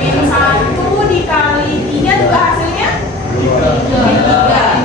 Min 1 dikali 3 juga hasilnya 3.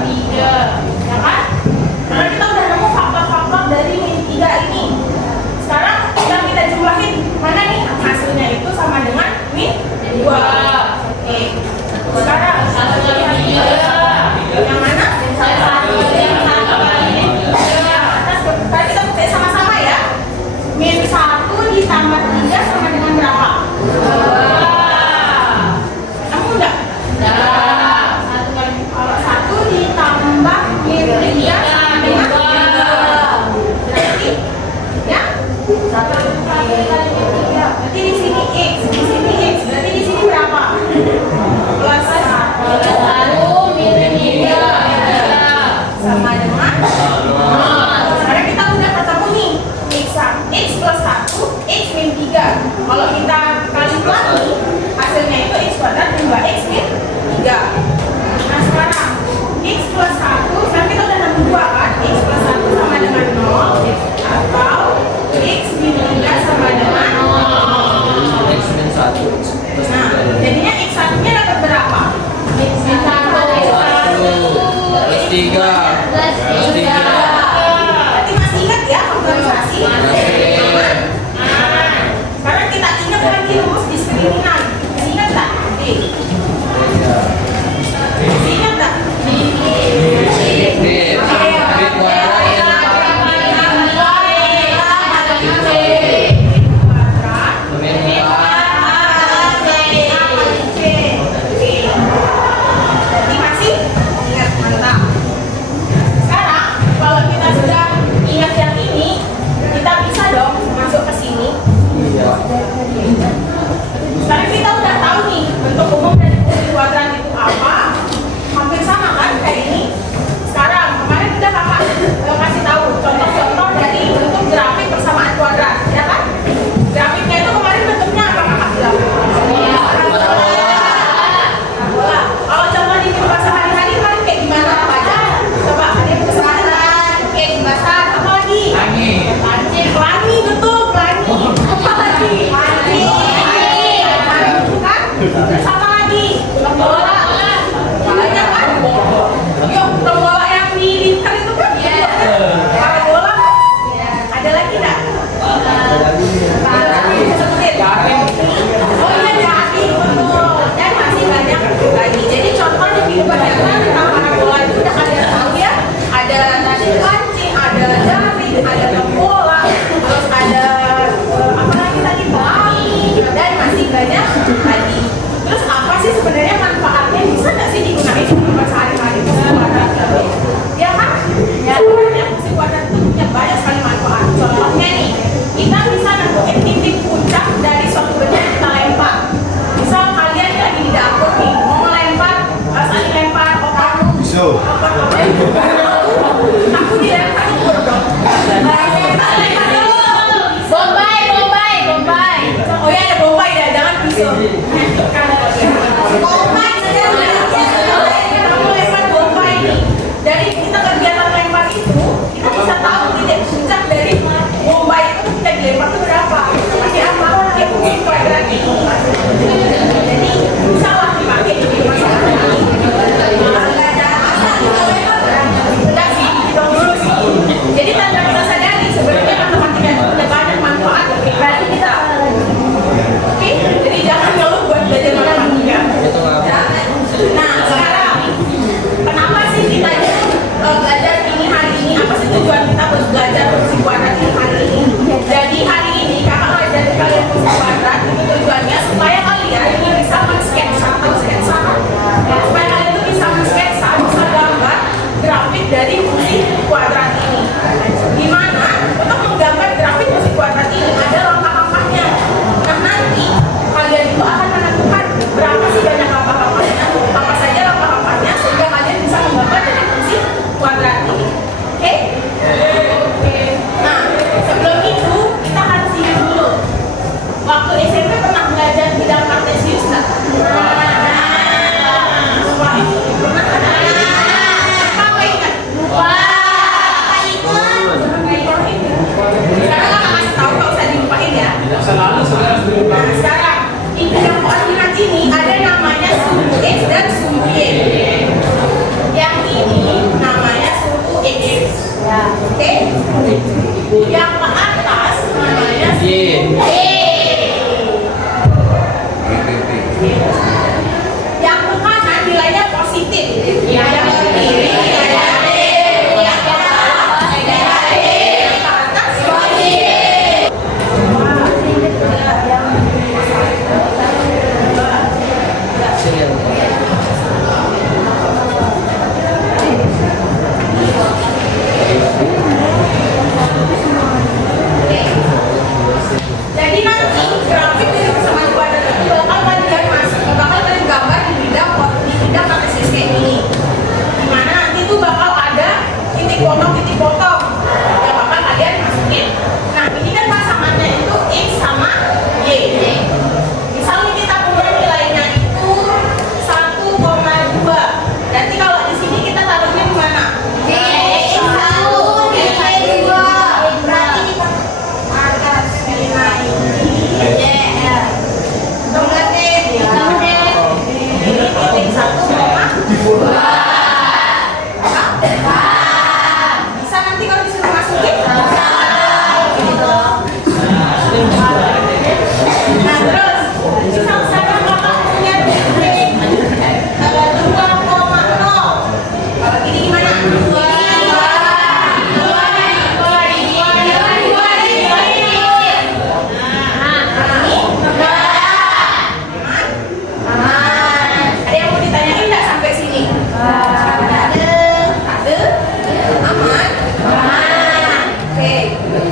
Pelangi betul, pelangi. Apa lagi? Pelangi. Kan? Terus apa lagi? Bola. Ini apa? Yuk, bola yang militer itu kan? Bola. Ada lagi nggak? Sebutin. Oh iya, jaring betul. Dan masih banyak lagi. Jadi contoh di kehidupan nyata tentang para bola itu udah kalian tahu ya. Ada tadi kancing, ada jaring, ada bola, terus ada apa lagi tadi, pelangi, dan masih banyak lagi. Terus apa sih sebenarnya manfaatnya? Bisa nggak sih digunakan di kehidupan sehari-hari fungsi kuadrat? Ya kan? Ya, sebenarnya fungsi kuadrat itu punya banyak sekali manfaat. Contohnya nih, kita bisa nentuin titik puncak dari suatu benda yang kita lempar. Misal kalian lagi di dapur nih, mau melempar, saling lempar kotak. Aku dilempar dong. Bombay. Oh ya, ada bombay ya, jangan pisau. Bombay saja. Kamu lempar bombay nih. Dari kita kegiatan lempar itu, kita bisa tahu titik puncak dari bombay itu kita dilempar itu berapa. Pakai apa? Dia fungsi kuadrat itu. Jadi bisa lah dipakai di kehidupan sehari-hari. Udah sih, hitung dulu sih. Jadi tanpa kita sadari sebenarnya matematika itu punya banyak manfaat. Berarti kita oke, jadi jangan ngeluh buat belajar matematika. Nah sekarang, kenapa sih kita belajar ini hari ini? Apa sih tujuan kita buat belajar fungsi kuadrat ini hari ini? Jadi hari ini kakak ngajar kalian fungsi kuadrat itu tujuannya supaya kalian ini bisa men-sketsa atau sketsa, supaya kalian itu bisa men-sketsa, bisa gambar grafik dari fungsi kuadrat ini. Dimana untuk menggambar grafik fungsi kuadrat ini ada langkah-langkahnya. Nah nanti kalian itu akan menentukan berapa sih banyak langkah-langkahnya, apa saja langkah-langkahnya sehingga kalian bisa menggambar dari fungsi kuadrat ini. Oke? Nah sebelum itu kita harus ingat dulu. Waktu SMP pernah belajar bidang kartesius nggak? Sekarang kakak kasih tahu, gak usah dilupain ya. Nah sekarang di bidang koordinat ini ada namanya sumbu X dan sumbu Y. Yang ini namanya sumbu X. Oke? Yang ke atas namanya sumbu Y. Yang ke kanan nilainya positif. Yang ke kiri nilainya negatif. Yang ke bawah negatif. Yang ke atas positif. Jadi nanti grafik dari persamaan kuadrat itu bakal kalian gambar di bidang kartesius kayak ini. Dimana nanti tuh bakal ada titik potong yang bakal kalian masukin. Nah ini kan pasangannya itu X sama Y. Misalnya kita punya nilainya itu 1,2. Nanti kalau di sini kita taruhnya di mana? X1, X2. Berarti kita akan nilai ini titik 1,2. Bisa nanti kalau disuruh masukin. Nah terus misal sekarang kakak punya titik 2,0. Kalau gini gimana? Ada yang mau ditanyain nggak sampai sini? Ada? Aman? Oke,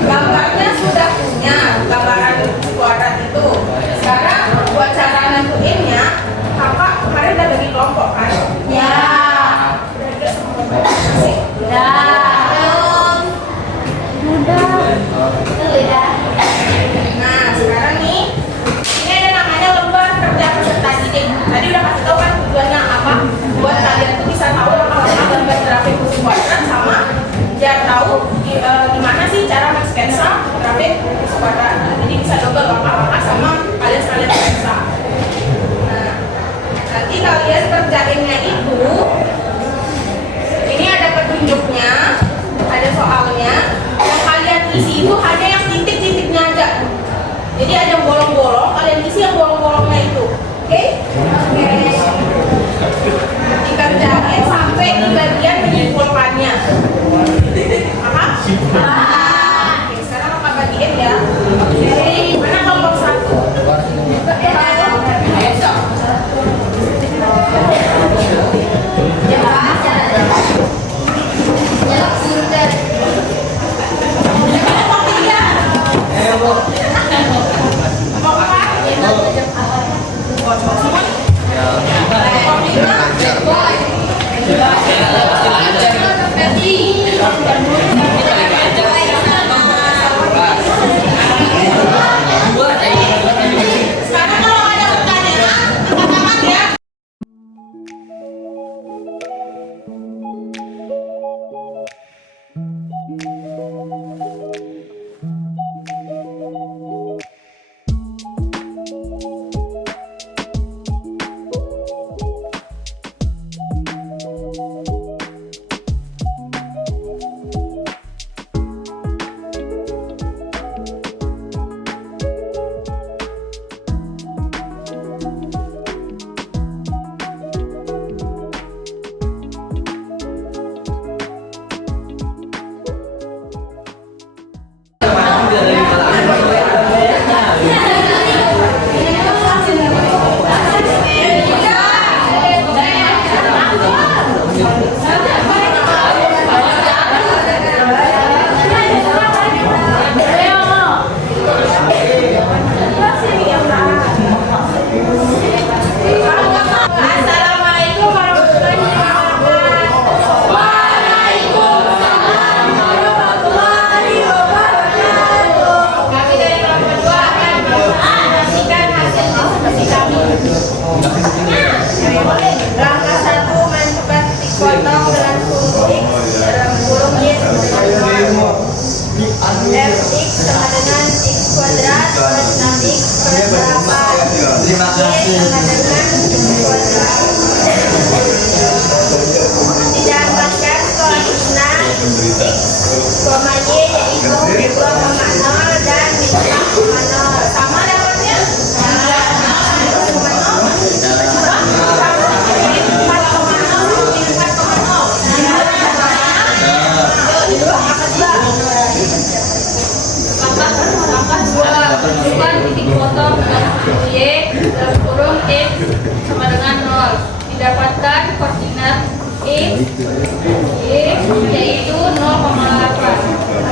gambarnya sudah punya, gambaran kuadrat itu. Sekarang buat cara nentuinnya, kakak kemarin udah bagi kelompok kan? Ya. Udah semua masih? Udah. Nah sekarang nih, ini ada namanya lembar kerja peserta didik. Tadi udah kasih tahu kan tujuannya apa? Buat kalian tuh bisa tahu langkah-langkah gambar grafik fungsi kuadrat sama biar tahu gimana kasih cara men-sketsa grafik kuadrat. Jadi bisa double langkah-langkah sama kalian sekalian sketsa. Nah, nanti kalian kerjainnya itu ini ada petunjuknya, ada soalnya. Yang kalian isi itu hanya yang titik-titiknya aja. Jadi ada yang bolong-bolong, kalian isi yang bolong-bolongnya itu. Oke? Oke. Dikerjain sampai di bagian menyimpulkannya. Paham? Oke, sekarang kakak bagiin ya. Oke, mana kelompok 1? Sekarang kalau ada pertanyaan, angkat tangan ya. Assalamualaikum warahmatullahi wabarakatuh. Waalaikumsalam warahmatullahi wabarakatuh. Kami dari kelompok 2 akan mengasihkan hasil diskusi kami. Langkah 1, menentukan titik potong dengan kurung X dalam kurung Y sama dengan Fx sama dengan X kuadrat plus 6X plus 8 Terima kasih. sama dengan X kuadrat. Didapatkan koordinat X, Y yaitu 2,0 dan 5,0. Sama dapatnya? Tentukan titik potong dengan kurung Y dalam kurung X sama dengan 0. Didapatkan koordinat X, Y yaitu 0,8.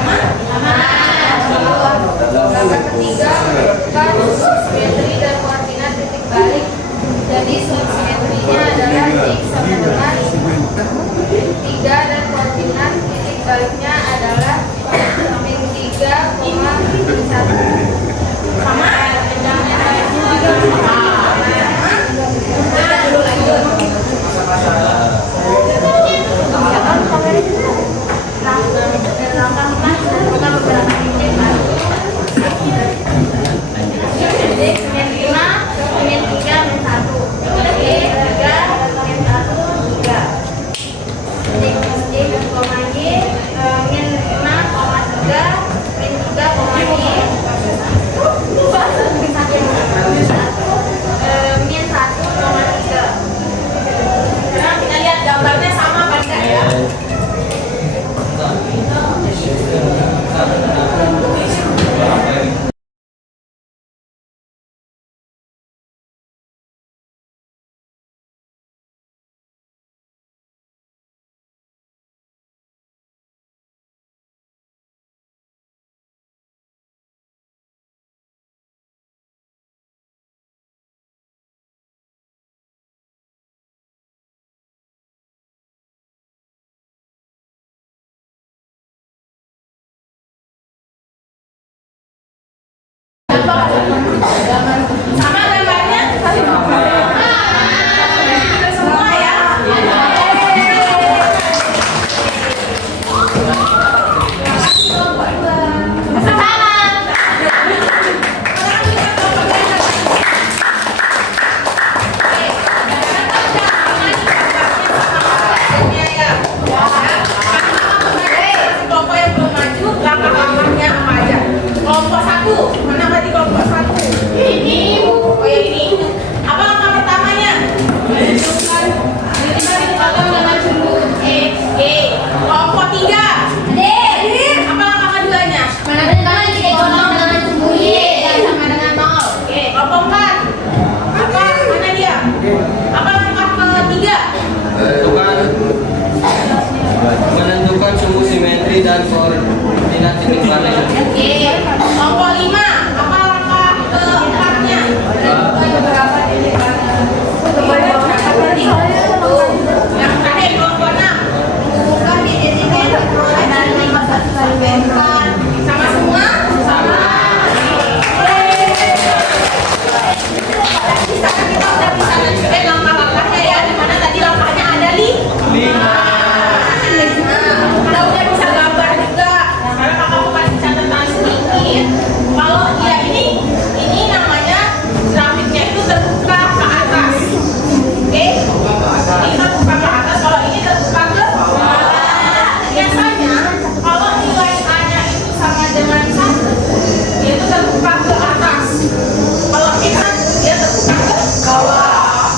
pelapisan dia terbuka ke bawah.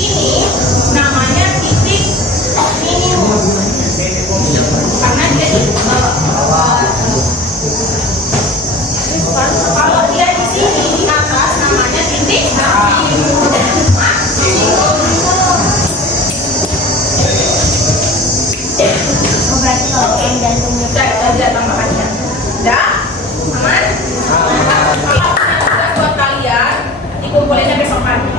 Ini namanya titik minimum karena dia di bawah. Kalau dia di sini di atas namanya titik maksimum. Udah tambahannya. Udah? Aman? Tugas buat kalian dikumpulinnya besok pagi.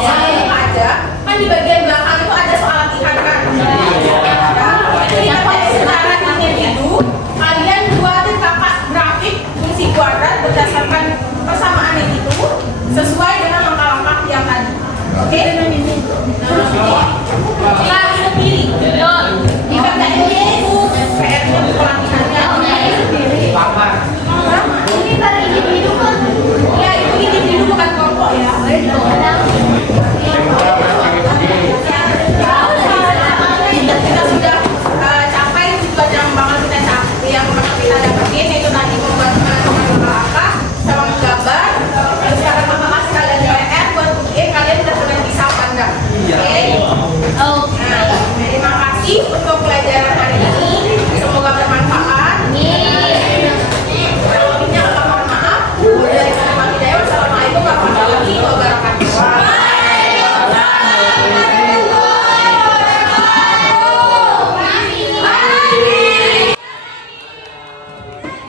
Sampai lupa aja. Kan di bagian belakang itu ada soal latihan kan? Jadi pakai secara individu, kalian buatin kakak grafik fungsi kuadrat berdasarkan persamaannya itu sesuai dengan langkah-langkah yang tadi. Oke? Nah, kita pilih. Jika nggak itu PR-nya pelatihannya. Ini tadi individu kan? Ya, itu individu bukan kelompok ya. Kita sudah capai tujuan yang bakal kita capai, yang bakal kita dapetin, yaitu tadi membuat langkah sama menggambar. Terus sekarang kakak kasih kalian PR buat kalian udah pernah bisa apa enggak? Oke. Nah, terima kasih untuk pelajaran